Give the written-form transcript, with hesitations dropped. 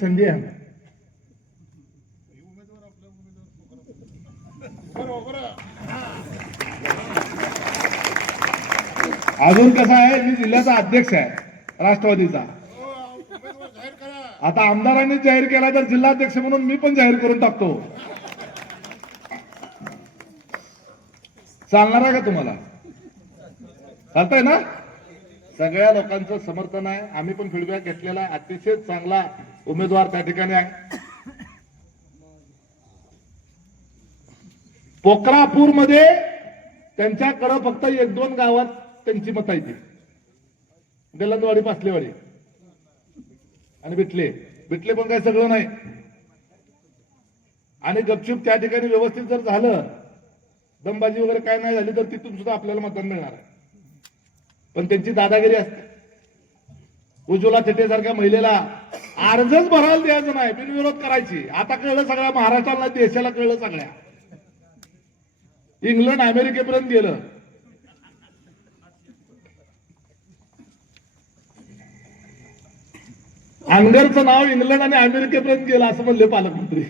संधी आहे. अजून कसा आहे, मी जिल्ह्याचा अध्यक्ष आहे राष्ट्रवादीचा. आता आमदारांनी जाहीर केला तर जिल्हाध्यक्ष म्हणून मी पण जाहीर करून टाकतो. चालणार आहे का तुम्हाला? चालतंय ना? सगळ्या लोकांचं समर्थन आहे. आम्ही पण फीडबॅक घेतलेला आहे. अतिशय चांगला उमेदवार त्या ठिकाणी आहे. पोखरापूर मध्ये त्यांच्याकडे फक्त 1-2 गावात त्यांची मतं येते. गलंदवाडी, पासलेवाडी आणि बिटले पण काय सगळं नाही. आणि गपचूप त्या ठिकाणी व्यवस्थित जर झालं, दमबाजी वगैरे काय नाही झाली, तर तिथून सुद्धा आपल्याला मतदान मिळणार आहे. पण त्यांची दादागिरी असते. उज्ज्वला थिटे सारख्या महिलेला अर्जच भरायला द्यायचं नाही, बिनविरोध करायची. आता कळलं सगळ्या महाराष्ट्राला, देशाला कळलं. सगळ्या इंग्लंड अमेरिकेपर्यंत गेलं. अनगरचं नाव इंग्लंड आणि अमेरिकेपर्यंत गेलं असं म्हणले पालकमंत्री.